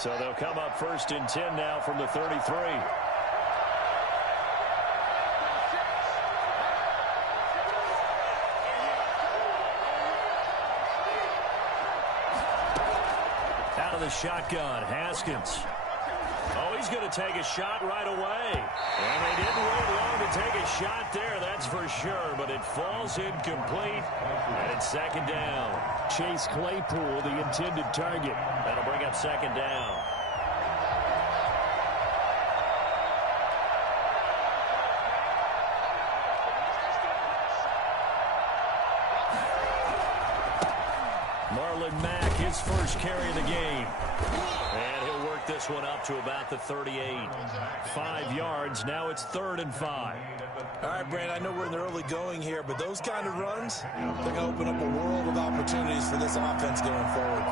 So they'll come up 1st and 10 now from the 33. Out of the shotgun, Haskins. Oh, he's going to take a shot right away. And they didn't wait long to take a shot there, that's for sure. But it falls incomplete, and it's 2nd down. Chase Claypool, the intended target. That'll bring up 2nd down. Marlon Mack, his first carry of the game. And he'll work this one up to about the 38. 5 yards. Now it's 3rd and 5. All right, Brand, I know we're in the early going here, but those kind of runs, they're going to open up a world of opportunities for this offense going forward.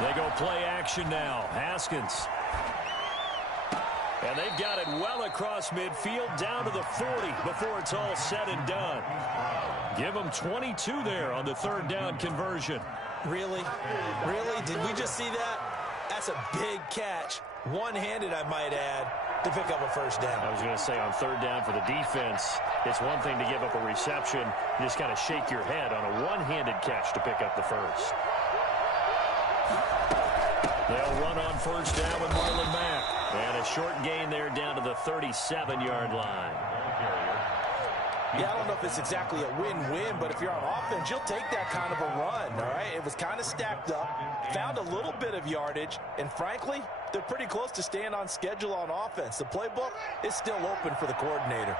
They go play action now. Haskins. And they've got it well across midfield down to the 40 before it's all said and done. Give them 22 there on the 3rd down conversion. Really? Really? Did we just see that? That's a big catch. One-handed, I might add, to pick up a 1st down. I was going to say on 3rd down for the defense, it's one thing to give up a reception. You just kind of shake your head on a one-handed catch to pick up the 1st. They'll run on 1st down with Marlon Mack. And a short gain there down to the 37-yard line. Yeah, I don't know if it's exactly a win-win, but if you're on offense, you'll take that kind of a run, all right? It was kind of stacked up, found a little bit of yardage, and frankly, they're pretty close to staying on schedule on offense. The playbook is still open for the coordinator.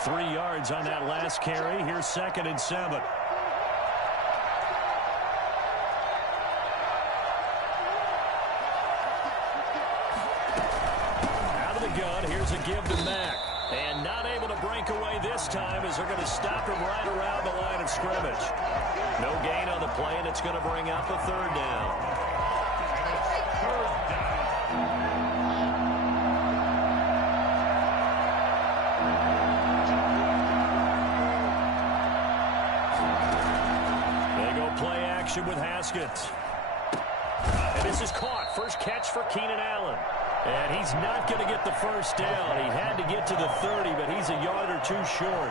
3 yards on that last carry. Here's 2nd and 7. Here's a give to Mack. And not able to break away this time as they're going to stop him right around the line of scrimmage. No gain on the play, and it's going to bring up a 3rd down. They go play action with Haskins. And this is caught. First catch for Keenan Allen. And he's not going to get the 1st down. He had to get to the 30, but he's a yard or 2 short.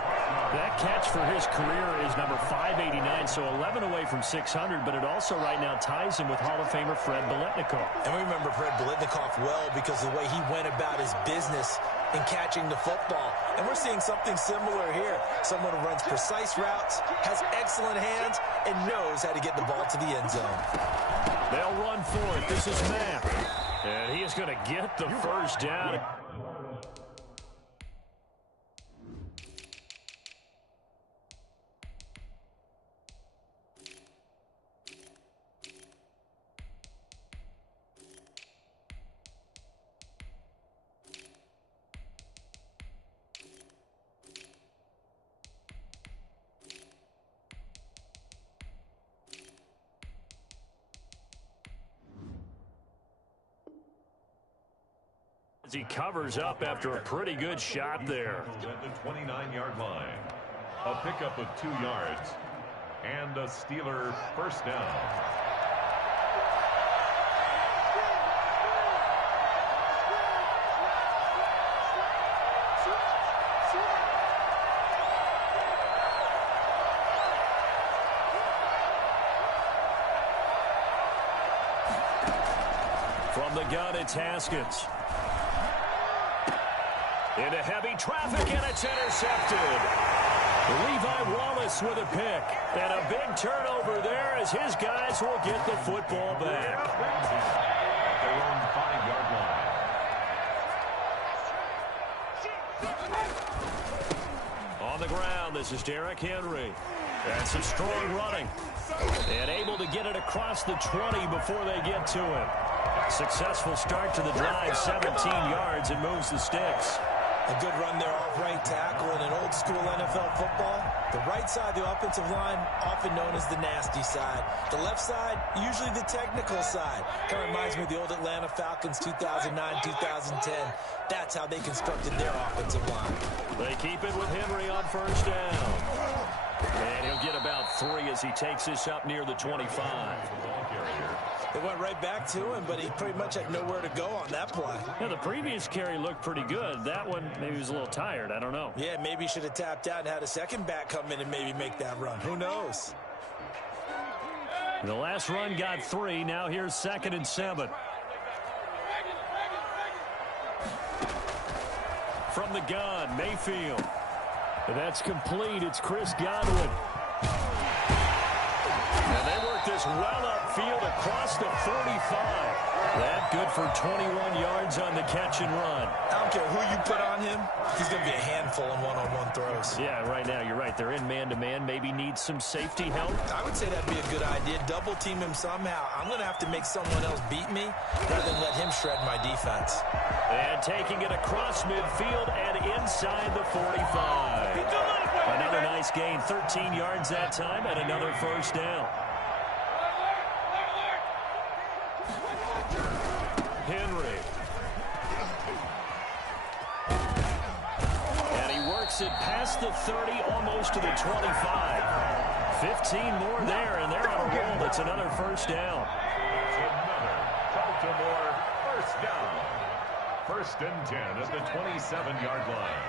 That catch for his career is number 589, so 11 away from 600, but it also right now ties him with Hall of Famer Fred Biletnikoff. And we remember Fred Biletnikoff well because of the way he went about his business in catching the football. And we're seeing something similar here. Someone who runs precise routes, has excellent hands, and knows how to get the ball to the end zone. They'll run for it. This is Mack. And he is going to get the 1st down. As he covers up after a pretty good shot there. At the 29-yard line. A pickup of 2 yards. And a Steeler 1st down. From the gun, it's Haskins. Into heavy traffic, and it's intercepted. Levi Wallace with a pick. And a big turnover there as his guys will get the football back. At their own 5-yard line. On the ground, this is Derrick Henry. And some strong running. And able to get it across the 20 before they get to him. Successful start to the drive, 17 yards, and moves the sticks. A good run there off right tackle in an old-school NFL football. The right side of the offensive line, often known as the nasty side. The left side, usually the technical side. Kind of reminds me of the old Atlanta Falcons 2009-2010. That's how they constructed their offensive line. They keep it with Henry on 1st down. get about 3 as he takes this up near the 25. They went right back to him, but he pretty much had nowhere to go on that play. Yeah, the previous carry looked pretty good. That one, maybe he was a little tired. I don't know. Yeah, maybe he should have tapped out and had a second back come in and maybe make that run. Who knows? The last run got 3. Now here's 2nd and 7. From the gun, Mayfield. That's complete. It's Chris Godwin. And they work this well upfield across the 45. That good for 21 yards on the catch and run. I don't care who you put on him. He's going to be a handful in one-on-one throws. Yeah, right now, you're right. They're in man-to-man. Maybe needs some safety help. I would say that'd be a good idea. Double team him somehow. I'm going to have to make someone else beat me rather than let him shred my defense. And taking it across midfield and inside the 45. Another nice gain, 13 yards that time, and another first down. Henry. And he works it past the 30, almost to the 25. 15 more there, and they're on a roll. It's another first down. It's another Baltimore first down. 1st and 10 at the 27-yard line.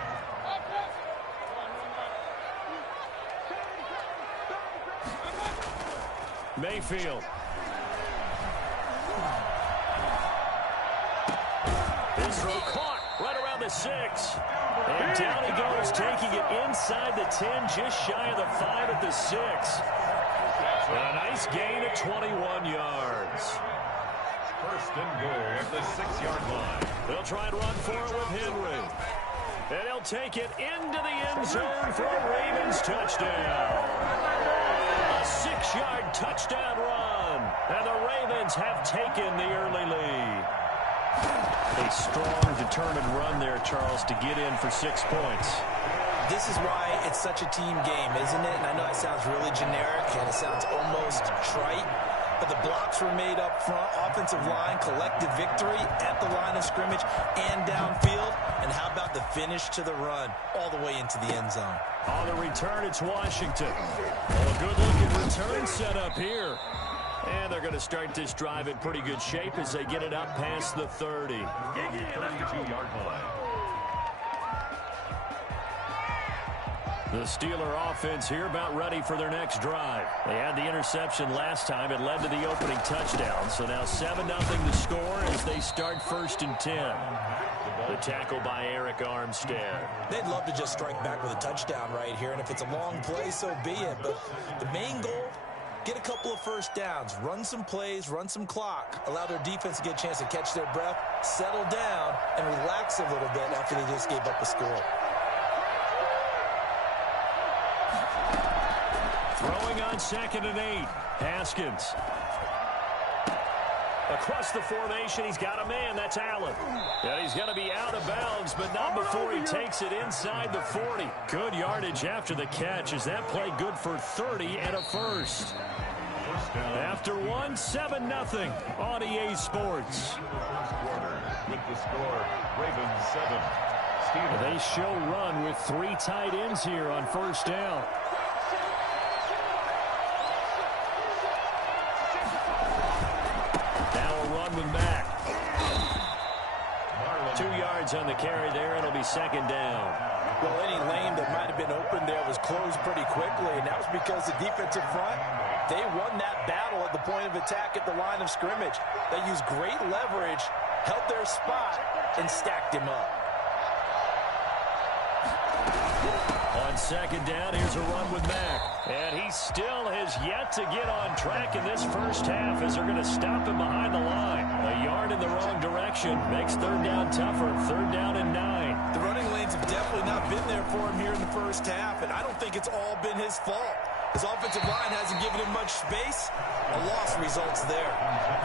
Mayfield. His throw caught right around the 6. And down he goes, taking it inside the 10, just shy of the 5 at the 6. A nice gain of 21 yards. 1st and goal at the 6-yard line. They'll try and run for it with Henry. And he'll take it into the end zone for a Ravens touchdown. A 6-yard touchdown run. And the Ravens have taken the early lead. A strong, determined run there, Charles, to get in for 6 points. This is why it's such a team game, isn't it? And I know it sounds really generic and it sounds almost trite, but the blocks were made up front, offensive line, collective victory at the line of scrimmage and downfield. And how about the finish to the run all the way into the end zone? On the return, it's Washington. Oh, a good-looking return set up here. And they're going to start this drive in pretty good shape as they get it up past the 30. 32-yard line. The Steeler offense here about ready for their next drive. They had the interception last time. It led to the opening touchdown. So now 7-0 to score as they start 1st and 10. The tackle by Eric Armstead. They'd love to just strike back with a touchdown right here. And if it's a long play, so be it. But the main goal, get a couple of first downs, run some plays, run some clock, allow their defense to get a chance to catch their breath, settle down, and relax a little bit after they just gave up a score. Throwing on 2nd and 8. Haskins. Across the formation, he's got a man. That's Allen. And he's going to be out of bounds, but not before he takes it inside the 40. Good yardage after the catch. Is that play good for 30 and a first? After 7-0 on EA Sports. With the score, Ravens 7. Steelers. They show run with 3 tight ends here on first down. With Mack. 2 yards on the carry there. It'll be 2nd down. Well, any lane that might have been open there was closed pretty quickly, and that was because the defensive front, they won that battle at the point of attack at the line of scrimmage. They used great leverage, held their spot, and stacked him up. On 2nd down, here's a run with Mack. And he still has yet to get on track in this first half as they're going to stop him behind the line. A yard in the wrong direction makes 3rd down tougher. 3rd down and 9. The running lanes have definitely not been there for him here in the first half, and I don't think it's all been his fault. His offensive line hasn't given him much space. A loss results there.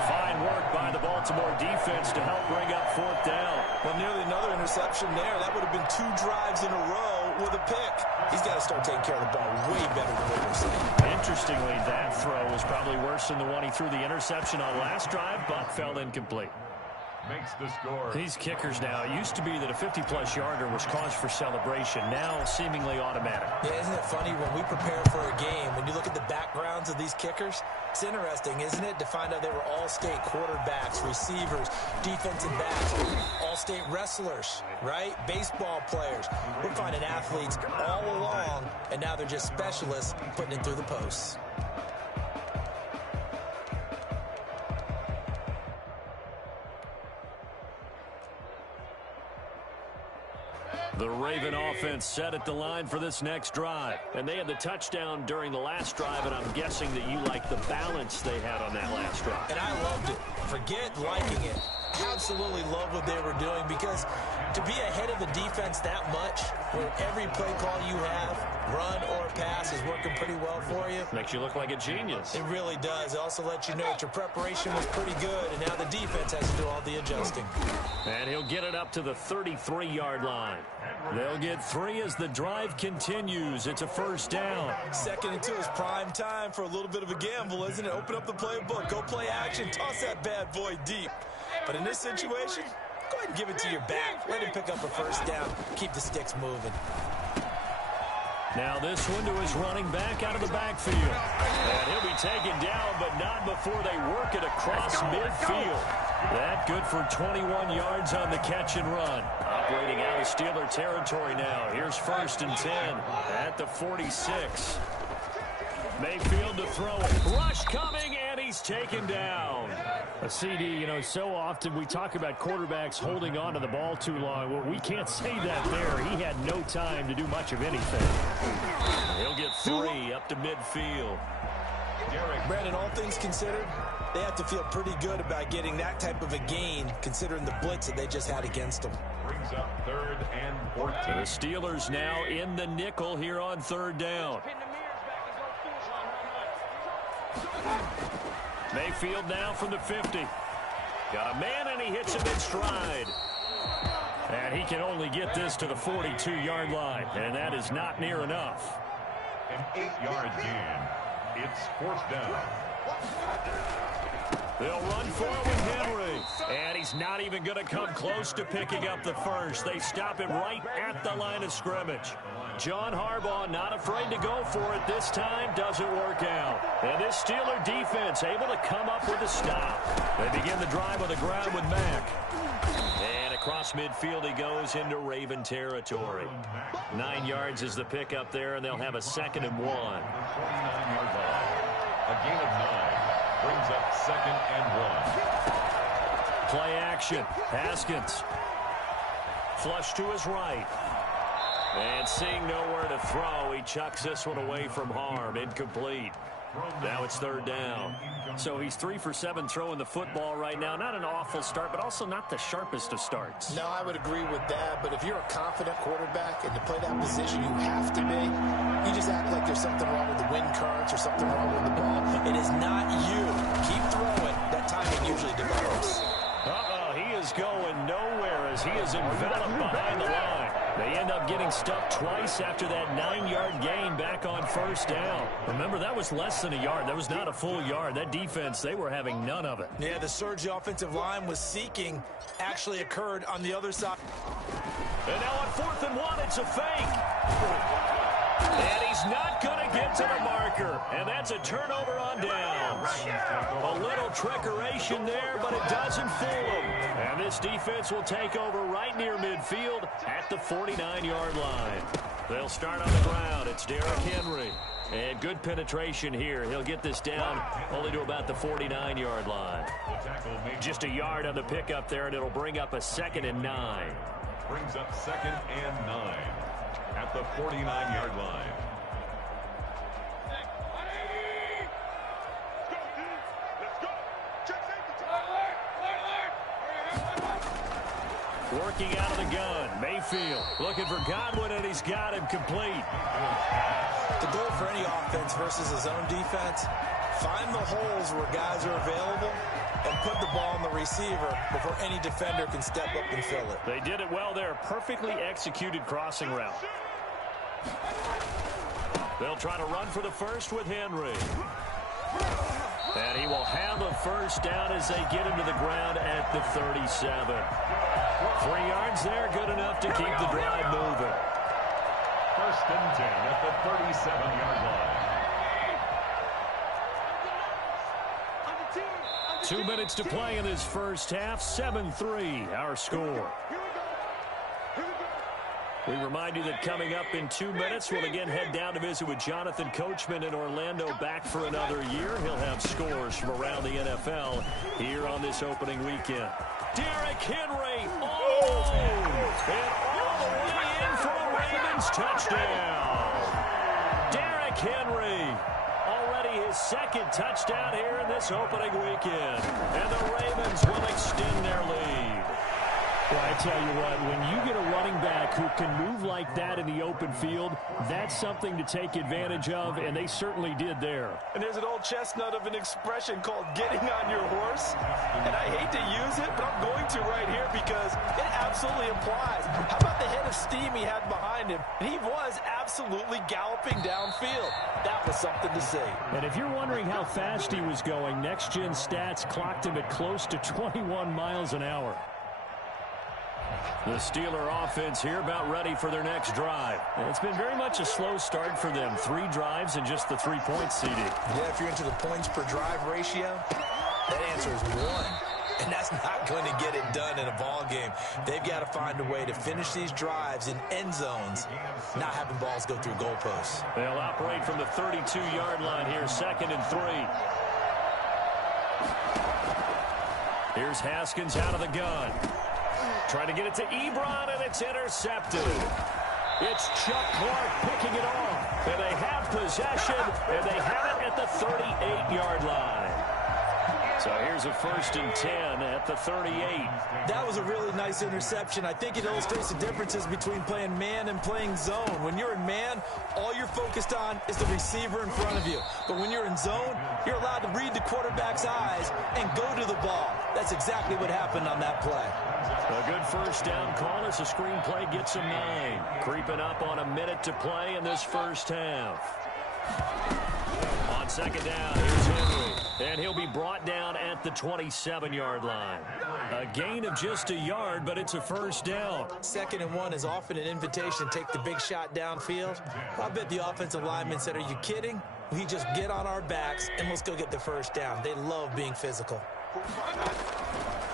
Fine work by the Baltimore defense to help bring up 4th down. Well, nearly another interception there. That would have been 2 drives in a row with a pick. He's got to start taking care of the ball way better than what we're seeing. Interestingly, that throw was probably worse than the one he threw the interception on last drive, but fell incomplete. makes the score. These kickers now, it used to be that a 50-plus yarder was cause for celebration. Now seemingly automatic. Yeah, isn't it funny when we prepare for a game, when you look at the backgrounds of these kickers, it's interesting, isn't it, to find out they were all-state quarterbacks, receivers, defensive backs, all-state wrestlers, right? Baseball players. We're finding athletes all along, and now they're just specialists putting it through the posts. The Raven offense set at the line for this next drive. And they had the touchdown during the last drive, and I'm guessing that you like the balance they had on that last drive. And I loved it. Forget liking it. Absolutely love what they were doing, because to be ahead of the defense that much, where every play call you have, run or pass, is working pretty well for you. Makes you look like a genius. It really does. It also lets you know that your preparation was pretty good, and now the defense has to do all the adjusting. And he'll get it up to the 33-yard line. They'll get 3 as the drive continues. It's a first down. 2nd and 2 is prime time for a little bit of a gamble, isn't it? Open up the playbook, go play action, toss that bad boy deep. But in this situation, go ahead and give it to your back. Let him pick up a first down. Keep the sticks moving. Now this one to his running back out of the backfield. And he'll be taken down, but not before they work it across midfield. That good for 21 yards on the catch and run. Operating out of Steeler territory now. Here's 1st and 10 at the 46. Mayfield to throw it. Rush coming, and he's taken down. A CD, you know, so often we talk about quarterbacks holding on to the ball too long. Well, we can't say that there. He had no time to do much of anything. He'll get 3 up to midfield. Brandon, all things considered, they have to feel pretty good about getting that type of a gain, considering the blitz that they just had against them. Brings up 3rd and 14. The Steelers now in the nickel here on 3rd down. Mayfield now from the 50. Got a man, and he hits him in stride. And he can only get this to the 42-yard line, and that is not near enough. An 8-yard gain. It's 4th down. They'll run for it with Henry. And he's not even going to come close to picking up the first. They stop him right at the line of scrimmage. John Harbaugh not afraid to go for it this time. Doesn't work out. And this Steeler defense able to come up with a stop. They begin the drive on the ground with Mack. And across midfield he goes into Raven territory. 9 yards is the pickup there, and they'll have a 2nd and 1. 49-yard line. A gain of 9. Brings up 2nd and 1. Play action. Haskins. Flush to his right. And seeing nowhere to throw, he chucks this one away from harm. Incomplete. Now it's 3rd down. So he's 3 for 7 throwing the football right now. Not an awful start, but also not the sharpest of starts. No, I would agree with that. But if you're a confident quarterback and to play that position, you have to be. You just act like there's something wrong with the wind currents or something wrong with the ball. It is not you. Keep throwing. That timing usually develops. He is going nowhere as he is enveloped behind the line. They end up getting stuffed twice after that 9-yard gain back on 1st down. Remember, that was less than a yard. That was not a full yard. That defense, they were having none of it. Yeah, the surge the offensive line was seeking actually occurred on the other side. And now on 4th and 1, it's a fake. And he's not going to get to the marker. And that's a turnover on downs. A little trickeration there, but it doesn't fool him. And this defense will take over right near midfield at the 49-yard line. They'll start on the ground. It's Derrick Henry. And good penetration here. He'll get this down only to about the 49-yard line. Just a yard on the pickup there, and it'll bring up a 2nd and 9. Brings up 2nd and 9 at the 49-yard line. Working out of the gun, Mayfield looking for Godwin, and he's got him complete. The goal for any offense versus his own defense, find the holes where guys are available and put the ball on the receiver before any defender can step up and fill it. They did it well there. Perfectly executed crossing route. They'll try to run for the first with Henry. And he will have a first down as they get him to the ground at the 37. 3 yards there, good enough to keep the drive moving. First and 10 at the 37-yard line. 2 minutes to play in this first half. 7-3, our score. We remind you that coming up in 2 minutes, we'll again head down to visit with Jonathan Coachman in Orlando, back for another year. He'll have scores from around the NFL here on this opening weekend. Derrick Henry, and all the way in for a Ravens touchdown. Derrick Henry, already his second touchdown here in this opening weekend. And the Ravens will extend their lead. Well, I tell you what, when you get a running back who can move like that in the open field, that's something to take advantage of, and they certainly did there. And there's an old chestnut of an expression called getting on your horse. And I hate to use it, but I'm going to right here because it absolutely applies. How about the head of steam he had behind him? And he was absolutely galloping downfield. That was something to see. And if you're wondering how fast he was going, Next Gen Stats clocked him at close to 21 miles an hour. The Steeler offense here about ready for their next drive. It's been very much a slow start for them. 3 drives and just the 3 points, CD. Yeah, if you're into the points per drive ratio, that answer is 1. And that's not going to get it done in a ball game. They've got to find a way to finish these drives in end zones, not having balls go through goalposts. They'll operate from the 32-yard line here, 2nd and 3. Here's Haskins out of the gun. Trying to get it to Ebron, and it's intercepted. It's Chuck Clark picking it off. And they have possession, and they have it at the 38-yard line. So here's a 1st and 10 at the 38. That was a really nice interception. I think it illustrates the differences between playing man and playing zone. When you're in man, all you're focused on is the receiver in front of you. But when you're in zone, you're allowed to read the quarterback's eyes and go to the ball. That's exactly what happened on that play. A good first down call as the screenplay gets him 9. Creeping up on a minute to play in this first half. On 2nd down, here's Henry. And he'll be brought down at the 27-yard line. A gain of just a yard, but it's a first down. 2nd and 1 is often an invitation to take the big shot downfield. I bet the offensive lineman said, are you kidding? We just get on our backs and let's go get the first down. They love being physical.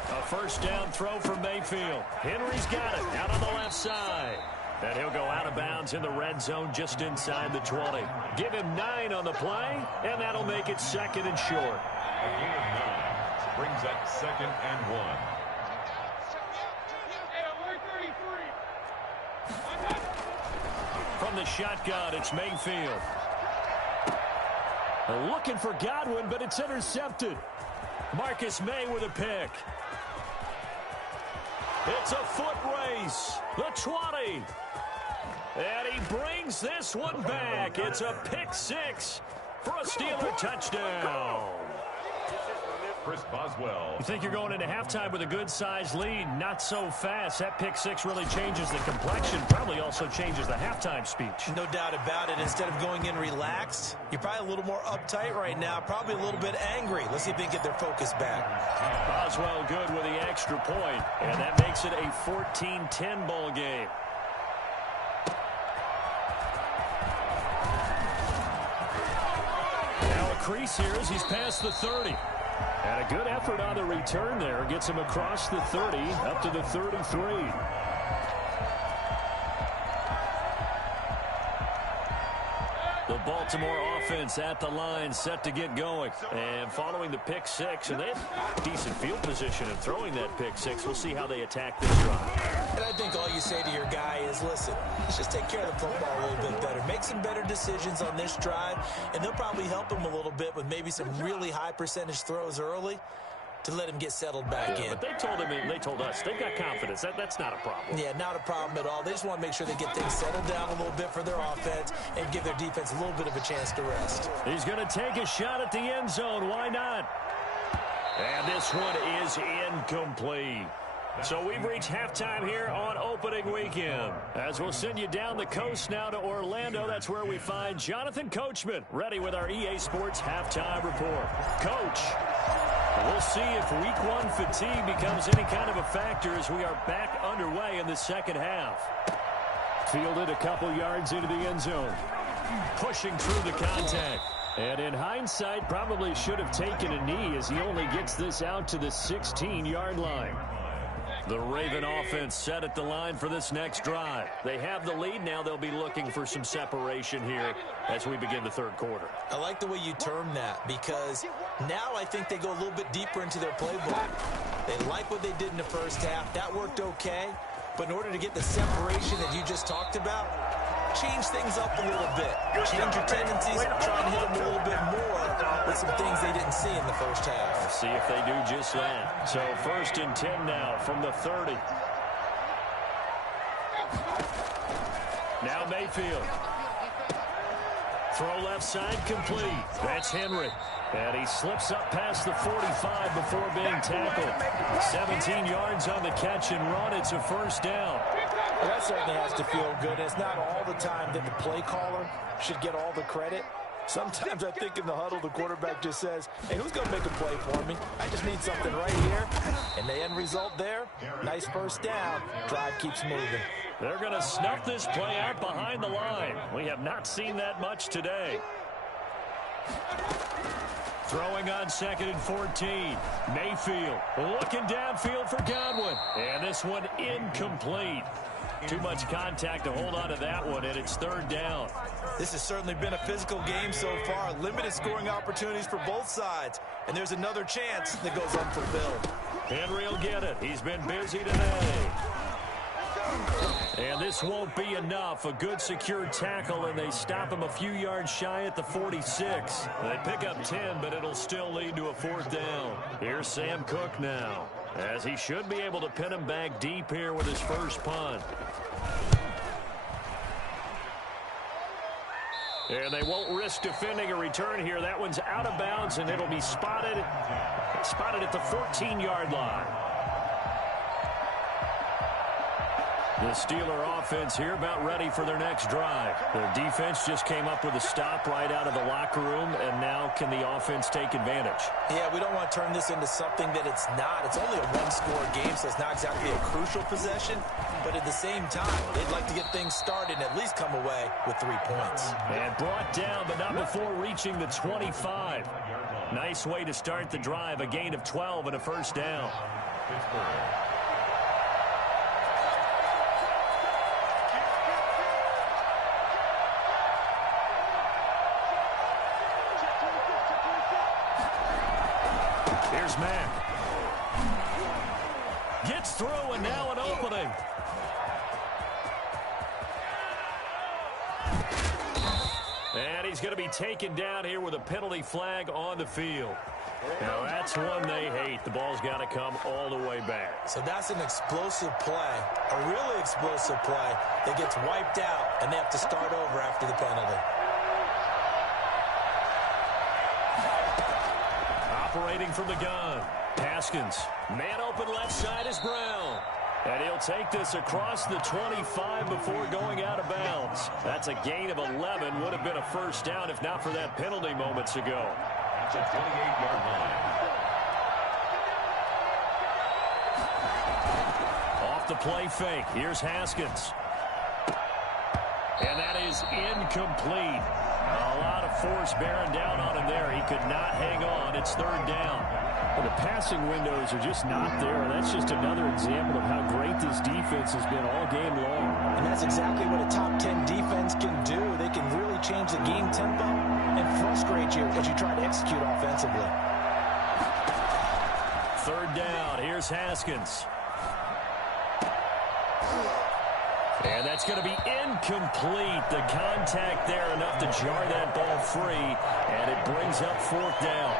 A first down throw for Mayfield. Henry's got it out on the left side. And he'll go out of bounds in the red zone just inside the 20. Give him 9 on the play, and that'll make it 2nd and short. A gain of 9 brings up 2nd and 1. From the shotgun, it's Mayfield. Looking for Godwin, but it's intercepted. Marcus May with a pick. It's a foot race. The 20. And he brings this one back. It's a pick 6 for a Steeler touchdown. Chris Boswell. You think you're going into halftime with a good-sized lead. Not so fast. That pick 6 really changes the complexion. Probably also changes the halftime speech. No doubt about it. Instead of going in relaxed, you're probably a little more uptight right now. Probably a little bit angry. Let's see if they can get their focus back. Boswell good with the extra point. And that makes it a 14-10 ball game. Now a crease here as he's past the 30. And a good effort on the return there. Gets him across the 30 up to the 33. The Baltimore offense at the line set to get going. And following the pick 6, and they have decent field position in throwing that pick 6. We'll see how they attack this drive. And I think all you say to your guy is, listen, let's just take care of the football a little bit better. Make some better decisions on this drive, and they'll probably help him a little bit with maybe some really high percentage throws early to let him get settled back in. But they told us they've got confidence. That's not a problem. Yeah, not a problem at all. They just want to make sure they get things settled down a little bit for their offense and give their defense a little bit of a chance to rest. He's going to take a shot at the end zone. Why not? And this one is incomplete. So we've reached halftime here on opening weekend. As we'll send you down the coast now to Orlando, that's where we find Jonathan Coachman, ready with our EA Sports halftime report. Coach, we'll see if week one fatigue becomes any kind of a factor as we are back underway in the second half. Fielded a couple yards into the end zone. Pushing through the contact. And in hindsight, probably should have taken a knee as he only gets this out to the 16-yard line. The Raven offense set at the line for this next drive. They have the lead. Now they'll be looking for some separation here as we begin the third quarter. I like the way you term that because now I think they go a little bit deeper into their playbook. They like what they did in the first half. That worked okay. But in order to get the separation that you just talked about, change things up a little bit. Change your tendencies, try and hit them a little bit more with some things they didn't see in the first half. Let's see if they do just that. So 1st and 10 now from the 30. Now Mayfield. Throw left side complete. That's Henry. And he slips up past the 45 before being tackled. 17 yards on the catch and run. It's a first down. Well, that certainly has to feel good. It's not all the time that the play caller should get all the credit. Sometimes I think in the huddle, the quarterback just says, hey, who's going to make a play for me? I just need something right here. And the end result there, nice first down. Drive keeps moving. They're going to snuff this play out behind the line. We have not seen that much today. Throwing on 2nd and 14. Mayfield looking downfield for Godwin. And this one incomplete. Too much contact to hold on to that one, and it's 3rd down. This has certainly been a physical game so far. Limited scoring opportunities for both sides. And there's another chance that goes unfulfilled. Henry will get it. He's been busy today. And this won't be enough. A good secure tackle, and they stop him a few yards shy at the 46. They pick up 10, but it'll still lead to a 4th down. Here's Sam Cook now, as he should be able to pin him back deep here with his first punt. And they won't risk defending a return here. That one's out of bounds, and it'll be spotted at the 14-yard line. The Steeler offense here about ready for their next drive. Their defense just came up with a stop right out of the locker room, and now can the offense take advantage? Yeah, we don't want to turn this into something that it's not. It's only a one-score game, so it's not exactly a crucial possession. But at the same time, they'd like to get things started and at least come away with 3 points. And brought down, but not before reaching the 25. Nice way to start the drive, a gain of 12 and a first down. Here's Mack. Gets through, and now an opening. And he's going to be taken down here with a penalty flag on the field. Now that's one they hate. The ball's got to come all the way back. So that's an explosive play, a really explosive play that gets wiped out, and they have to start over after the penalty. Operating from the gun. Haskins. Man open left side is Brown. And he'll take this across the 25 before going out of bounds. That's a gain of 11. Would have been a first down if not for that penalty moments ago. That's a 28-yard line. Off the play fake. Here's Haskins. And that is incomplete. A lot of force bearing down on him there. He could not hang on. It's 3rd down. Well, the passing windows are just not there. That's just another example of how great this defense has been all game long. And that's exactly what a top 10 defense can do. They can really change the game tempo and frustrate you as you try to execute offensively. 3rd down. Here's Haskins. And that's going to be incomplete. The contact there enough to jar that ball free, and it brings up 4th down.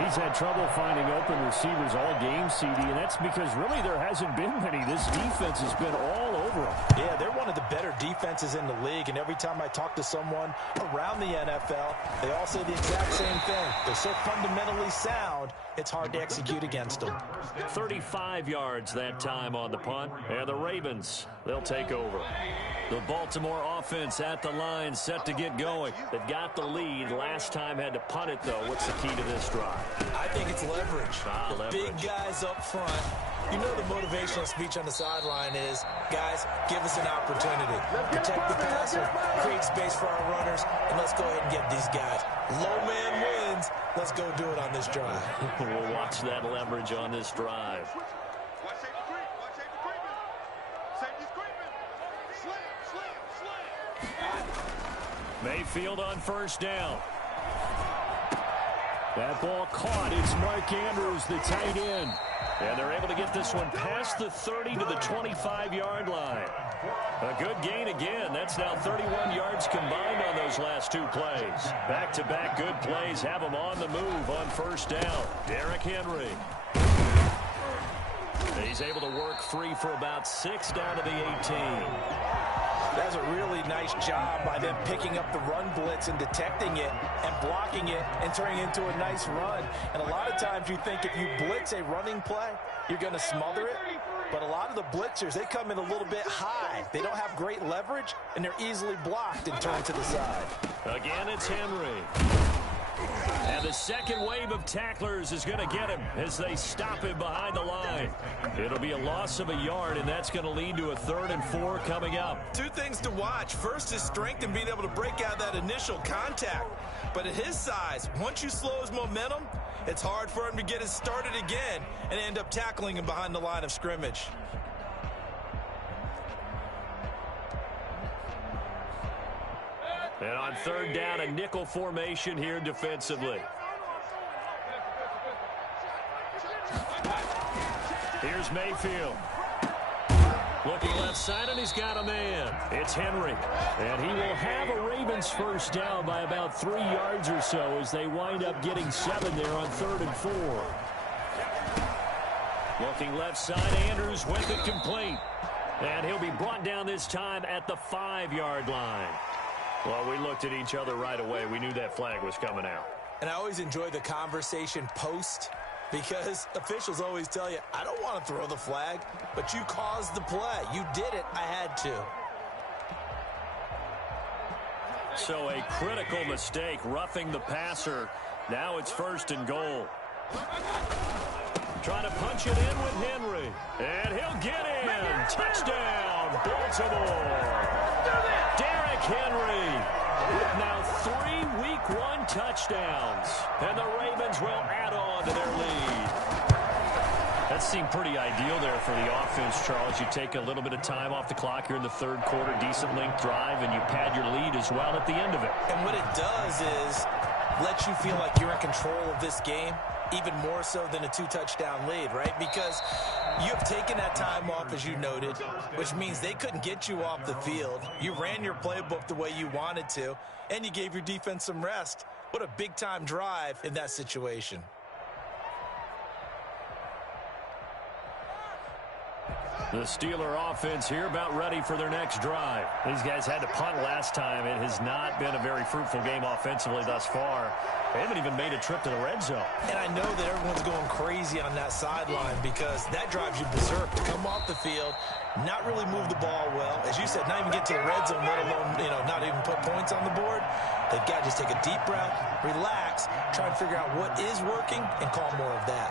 He's had trouble finding open receivers all game, CD, and that's because really there hasn't been many. This defense has been all over over them. Yeah, they're one of the better defenses in the league, and every time I talk to someone around the NFL, they all say the exact same thing. They're so fundamentally sound, it's hard to execute against them. 35 yards that time on the punt, and the Ravens, they'll take over. The Baltimore offense at the line, set to get going. They've got the lead. Last time had to punt it, though. What's the key to this drive? I think it's leverage. Leverage. Big guys up front. You know the motivational speech on the sideline is, guys, give us an opportunity. Protect the passer, create space for our runners, and let's go ahead and get these guys. Low man wins. Let's go do it on this drive. We'll watch that leverage on this drive. Mayfield on first down. That ball caught. It's Mark Andrews, the tight end. And they're able to get this one past the 30 to the 25-yard line. A good gain again. That's now 31 yards combined on those last two plays. Back-to-back good plays have them on the move on first down. Derrick Henry. He's able to work free for about 6 down to the 18. That's a really nice job by them picking up the run blitz and detecting it and blocking it and turning it into a nice run. And a lot of times you think if you blitz a running play, you're going to smother it. But a lot of the blitzers, they come in a little bit high. They don't have great leverage, and they're easily blocked and turned to the side. Again, it's Henry. And the second wave of tacklers is going to get him as they stop him behind the line. It'll be a loss of a yard, and that's going to lead to a 3rd and 4 coming up. Two things to watch. First is strength and being able to break out that initial contact. But at his size, once you slow his momentum, it's hard for him to get it started again and end up tackling him behind the line of scrimmage. And on 3rd down, a nickel formation here defensively. Here's Mayfield. Looking left side, and he's got a man. It's Henry. And he will have a Ravens first down by about 3 yards or so as they wind up getting 7 there on 3rd and 4. Looking left side, Andrews with it complete. And he'll be brought down this time at the 5-yard line. Well, we looked at each other right away. We knew that flag was coming out. And I always enjoy the conversation post because officials always tell you, I don't want to throw the flag, but you caused the play. You did it. I had to. So a critical mistake, roughing the passer. Now it's 1st and goal. Trying to punch it in with Henry. And he'll get in. Touchdown, Baltimore. Derrick Henry with now 3 Week 1 touchdowns. And the Ravens will add on to their lead. That seemed pretty ideal there for the offense, Charles. You take a little bit of time off the clock here in the 3rd quarter, decent length drive, and you pad your lead as well at the end of it. And what it does is let you feel like you're in control of this game, even more so than a 2-touchdown lead, right? Because you have taken that time off, as you noted, which means they couldn't get you off the field. You ran your playbook the way you wanted to, and you gave your defense some rest. What a big-time drive in that situation. The Steeler offense here about ready for their next drive. These guys had to punt last time. It has not been a very fruitful game offensively thus far. They haven't even made a trip to the red zone. And I know that everyone's going crazy on that sideline because that drives you berserk to come off the field, not really move the ball well. As you said, not even get to the red zone, let alone, not even put points on the board. They've got to just take a deep breath, relax, try and figure out what is working, and call more of that.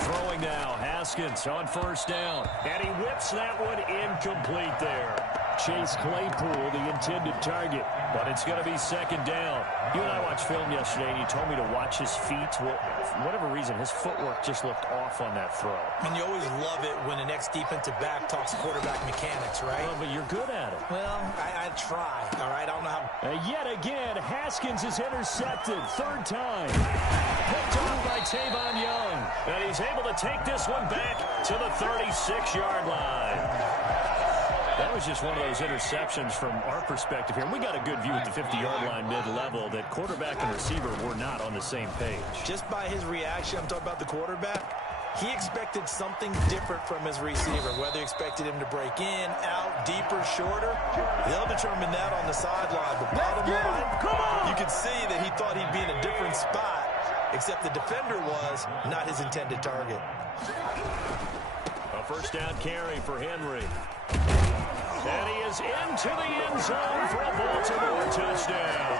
Throwing now, Haskins on 1st down. And he whips that one incomplete there. Chase Claypool, the intended target. But it's going to be 2nd down. You and I watched film yesterday, and you told me to watch his feet. Well, for whatever reason, his footwork just looked off on that throw. And you always love it when the next defensive back talks quarterback mechanics, right? Well, but you're good at it. Well, I try, all right? I don't know how. Yet again, Haskins is intercepted. 3rd time. Picked off by Tavon Young. And he's able to take this one back to the 36-yard line. That was just one of those interceptions from our perspective here. We got a good view at the 50-yard line mid-level that quarterback and receiver were not on the same page. Just by his reaction, I'm talking about the quarterback, He expected something different from his receiver, whether he expected him to break in, out, deeper, shorter. They'll determine that on the sideline. But bottom line, you could see that he thought he'd be in a different spot, except the defender was not his intended target. A first down carry for Henry. And he is into the end zone for a Baltimore touchdown.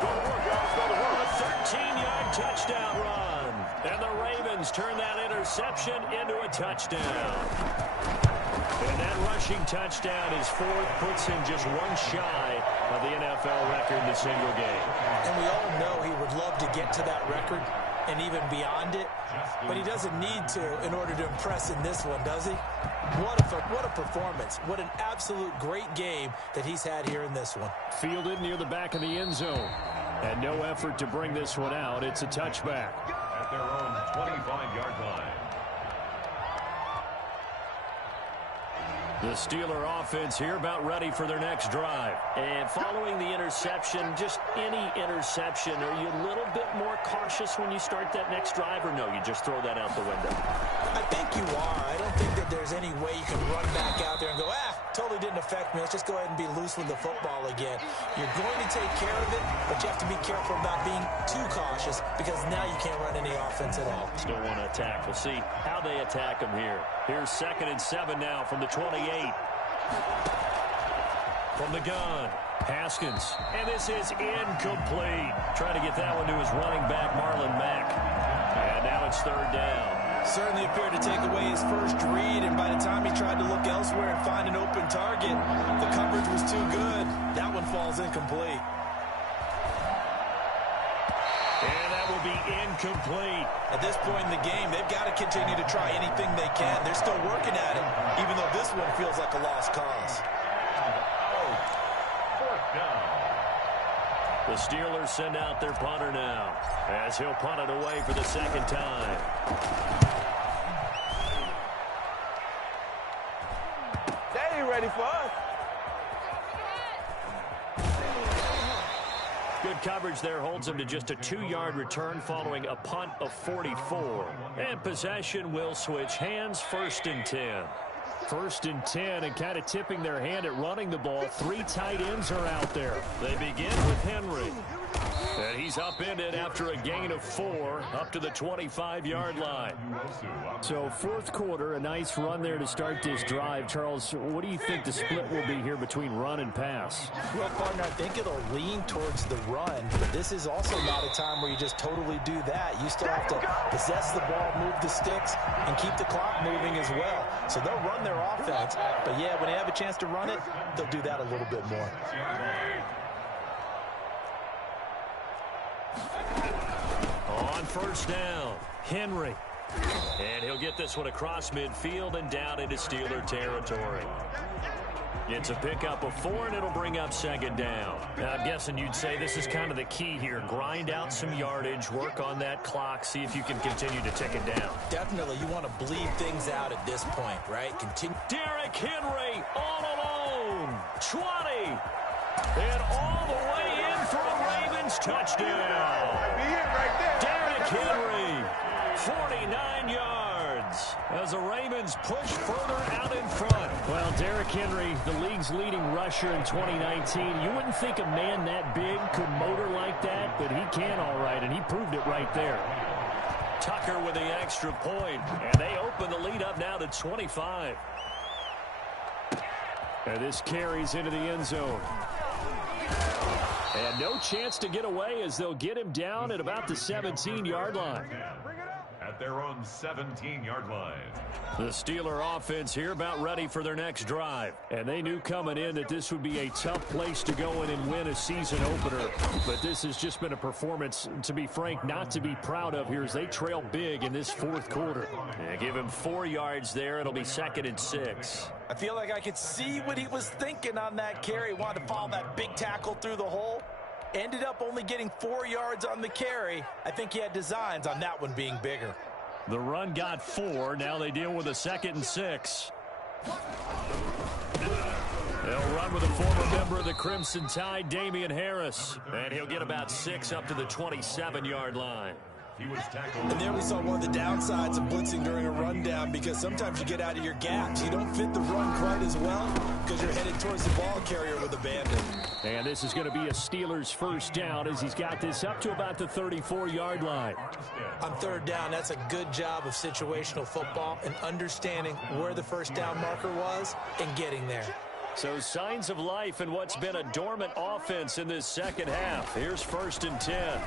A 13-yard touchdown run. And the Ravens turn that interception into a touchdown. And that rushing touchdown is fourth, puts him just one shy of the NFL record in the single game. And we all know he would love to get to that record and even beyond it, but he doesn't need to in order to impress in this one, does he? What a performance. What an absolute great game that he's had here in this one. Fielded near the back of the end zone. And no effort to bring this one out. It's a touchback. At their own 25-yard line. The Steeler offense here about ready for their next drive. And following the interception, just any interception, are you a little bit more cautious when you start that next drive, or no, you just throw that out the window? I think you are. I don't think that there's any way you can run back out there and go, totally didn't affect me. Let's just go ahead and be loose with the football again. You're going to take care of it, but you have to be careful about being too cautious because now you can't run any offense at all. Still want to attack. We'll see how they attack him here. Here's 2nd and 7 now from the 28. From the gun, Haskins. And this is incomplete. Trying to get that one to his running back, Marlon Mack. And now it's 3rd down. Certainly appeared to take away his first read, and by the time he tried to look elsewhere and find an open target, the coverage was too good. That one falls incomplete. And that will be incomplete. At this point in the game, they've got to continue to try anything they can. They're still working at it, even though this one feels like a lost cause. 4th down. The Steelers send out their punter now, as he'll punt it away for the 2nd time. They ain't ready for us. Good coverage there holds him to just a 2-yard return following a punt of 44. And possession will switch hands, 1st and 10. 1st and 10, and kind of tipping their hand at running the ball. 3 tight ends are out there. They begin with Henry. And he's upended after a gain of 4 up to the 25-yard line. So 4th quarter, a nice run there to start this drive. Charles, what do you think the split will be here between run and pass? Well, partner, I think it'll lean towards the run, but this is also not a time where you just totally do that. You still have to possess the ball, move the sticks, and keep the clock moving as well. So they'll run their offense, but yeah, when they have a chance to run it, they'll do that a little bit more. On 1st down, Henry. And he'll get this one across midfield and down into Steeler territory. It's a pickup of 4, and it'll bring up 2nd down. Now, I'm guessing you'd say this is kind of the key here. Grind out some yardage, work on that clock, see if you can continue to tick it down. Definitely, you want to bleed things out at this point, right? Continue. Derrick Henry all alone. 20. And all the way in for a Ravens touchdown. Derrick Henry, 49 yards, as the Ravens push further out in front. Well, Derrick Henry, the league's leading rusher in 2019. You wouldn't think a man that big could motor like that, but he can all right, and he proved it right there. Tucker with the extra point, and they open the lead up now to 25. And this carries into the end zone. And no chance to get away as they'll get him down at about the 17-yard line. At their own 17-yard line. The Steeler offense here about ready for their next drive. And they knew coming in that this would be a tough place to go in and win a season opener. But this has just been a performance, to be frank, not to be proud of here as they trail big in this 4th quarter. Yeah, give him 4 yards there. It'll be 2nd and 6. I feel like I could see what he was thinking on that carry. Wanted to follow that big tackle through the hole. Ended up only getting 4 yards on the carry. I think he had designs on that one being bigger. The run got 4. Now they deal with a 2nd and 6. They'll run with a former member of the Crimson Tide, Damian Harris. And he'll get about 6 up to the 27-yard line. He was tackled. And there we saw one of the downsides of blitzing during a rundown, because sometimes you get out of your gaps. You don't fit the run quite as well because you're headed towards the ball carrier with abandon. And this is going to be a Steelers first down as he's got this up to about the 34-yard line. On third down, that's a good job of situational football and understanding where the first down marker was and getting there. So signs of life in what's been a dormant offense in this second half. Here's 1st and 10.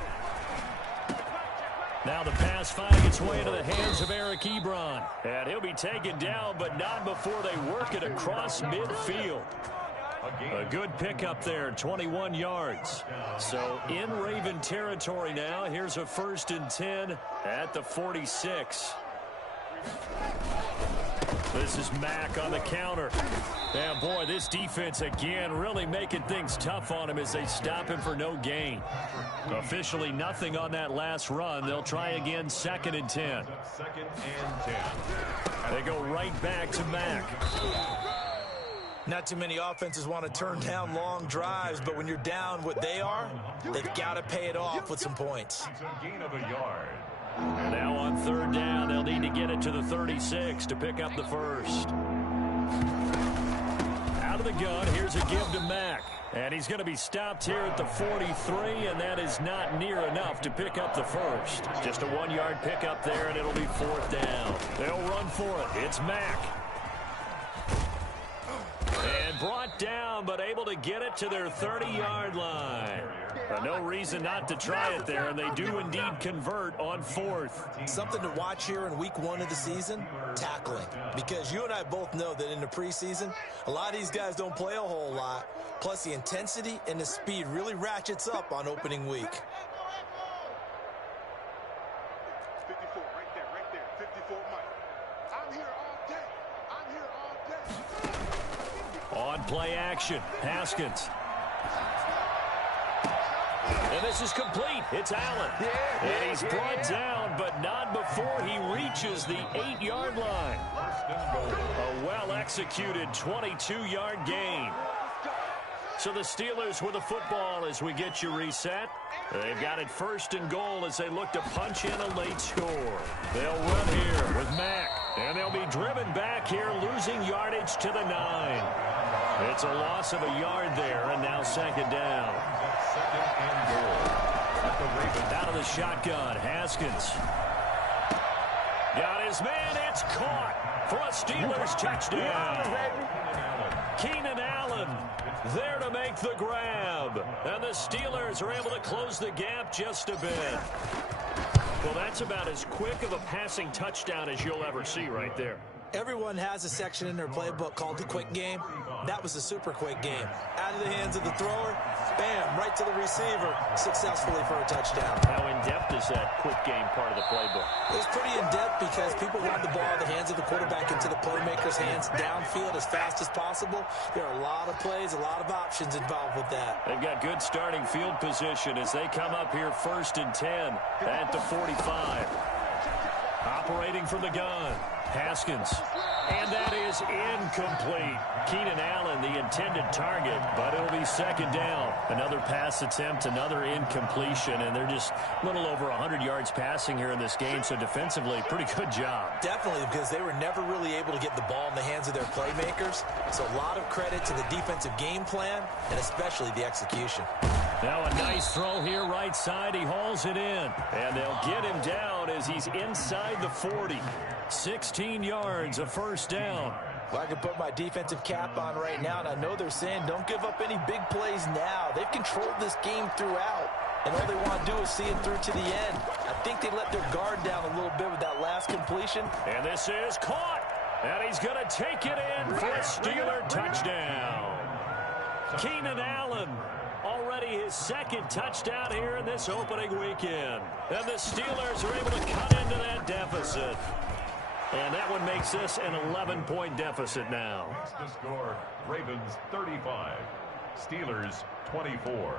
Now the pass finds its way into the hands of Eric Ebron. And he'll be taken down, but not before they work it across midfield. A good pickup there, 21 yards. So in Raven territory now. Here's a 1st and 10 at the 46. This is Mack on the counter. And boy, this defense again really making things tough on him as they stop him for no gain. Officially nothing on that last run. They'll try again, 2nd and 10. 2nd and 10. They go right back to Mack. Not too many offenses want to turn down long drives, but when you're down what they are, they've got to pay it off with some points. It's a gain of a yard. Now on 3rd down, they'll need to get it to the 36 to pick up the first. Out of the gun, here's a give to Mack. And he's going to be stopped here at the 43, and that is not near enough to pick up the first. Just a 1-yard pickup there, and it'll be 4th down. They'll run for it. It's Mack. And brought down, but able to get it to their 30-yard line. No reason not to try it there, and they do indeed convert on 4th. Something to watch here in week 1 of the season, tackling. Because you and I both know that in the preseason, a lot of these guys don't play a whole lot. Plus, the intensity and the speed really ratchets up on opening week. 54, right there, 54, Mike. I'm here all day. On play action, Haskins. And this is complete. It's Allen. And he's brought down, but not before he reaches the 8-yard line. A well-executed 22-yard gain. So the Steelers with the football as we get you reset. They've got it 1st and goal as they look to punch in a late score. They'll run here with Mack. And they'll be driven back here, losing yardage to the 9. It's a loss of a yard there, and now 2nd down. 2nd and goal. At the Ravens. Out of the shotgun, Haskins. Got his man, it's caught for a Steelers touchdown. Keenan Allen there to make the grab. And the Steelers are able to close the gap just a bit. Well, that's about as quick of a passing touchdown as you'll ever see right there. Everyone has a section in their playbook called the quick game. That was a super quick game. Out of the hands of the thrower, bam, right to the receiver, successfully for a touchdown. How in-depth is that quick game part of the playbook? It was pretty in-depth because people want the ball out of the hands of the quarterback into the playmaker's hands downfield as fast as possible. There are a lot of plays, a lot of options involved with that. They've got good starting field position as they come up here 1st and 10 at the 45. Operating from the gun, Haskins. And that is incomplete. Keenan Allen, the intended target, but it'll be 2nd down. Another pass attempt, another incompletion, and they're just a little over 100 yards passing here in this game, so defensively, pretty good job. Definitely, because they were never really able to get the ball in the hands of their playmakers. So a lot of credit to the defensive game plan, and especially the execution. Now a nice throw here right side. He hauls it in. And they'll get him down as he's inside the 40. 16 yards, a 1st down. Well, I can put my defensive cap on right now, and I know they're saying don't give up any big plays now. They've controlled this game throughout, and all they want to do is see it through to the end. I think they let their guard down a little bit with that last completion. And this is caught. And he's going to take it in for a Steeler touchdown. Keenan Allen. Already his 2nd touchdown here in this opening weekend. And the Steelers are able to cut into that deficit. And that one makes this an 11-point deficit now. The score, Ravens 35, Steelers 24.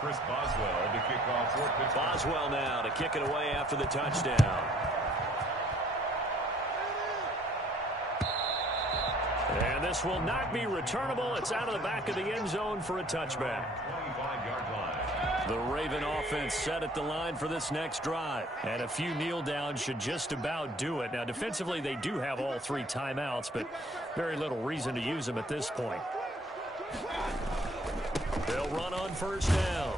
Chris Boswell to kick off for Pittsburgh. Boswell now to kick it away after the touchdown. And this will not be returnable. It's out of the back of the end zone for a touchback. 25-yard line. The Raven offense set at the line for this next drive. And a few kneel downs should just about do it. Now, defensively, they do have all 3 timeouts, but very little reason to use them at this point. They'll run on first down.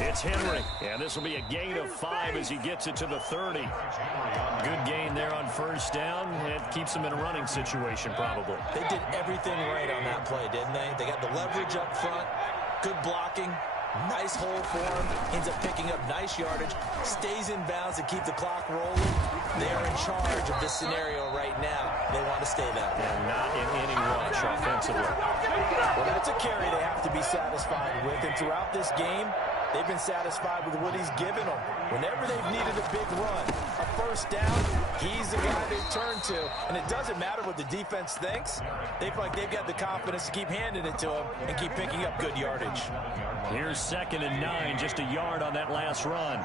It's Henry, and this will be a gain of 5 as he gets it to the 30. Good gain there on first down. It keeps them in a running situation, probably. They did everything right on that play, didn't they? They got the leverage up front, good blocking, nice hole for him, ends up picking up nice yardage, stays in bounds to keep the clock rolling. They are in charge of this scenario right now. They want to stay that way. And not in any rush offensively. Well, that's a carry they have to be satisfied with, and throughout this game, they've been satisfied with what he's given them. Whenever they've needed a big run, a first down, he's the guy they turn to. And it doesn't matter what the defense thinks. They feel like they've got the confidence to keep handing it to him and keep picking up good yardage. Here's 2nd and 9, just a yard on that last run.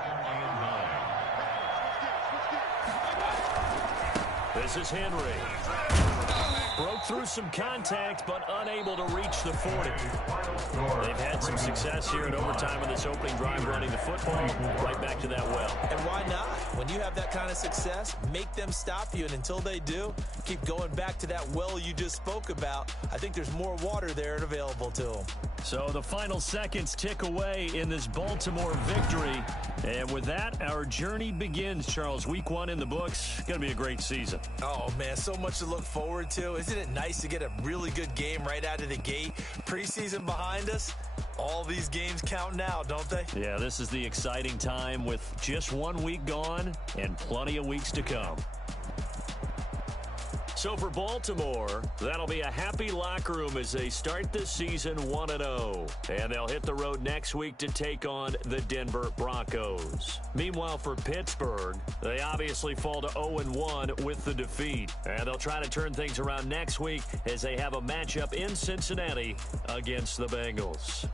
This is Henry. Broke through some contact, but unable to reach the 40. They've had some success here in overtime in this opening drive running the football. Right back to that well. And why not? When you have that kind of success, make them stop you. And until they do, keep going back to that well you just spoke about. I think there's more water there and available to them. So the final seconds tick away in this Baltimore victory. And with that, our journey begins, Charles. Week 1 in the books. Going to be a great season. Oh, man, so much to look forward to. Isn't it nice to get a really good game right out of the gate? Preseason behind us. All these games count now, don't they? Yeah, this is the exciting time with just 1 week gone and plenty of weeks to come. So for Baltimore, that'll be a happy locker room as they start this season 1-0. And they'll hit the road next week to take on the Denver Broncos. Meanwhile, for Pittsburgh, they obviously fall to 0-1 with the defeat. And they'll try to turn things around next week as they have a matchup in Cincinnati against the Bengals.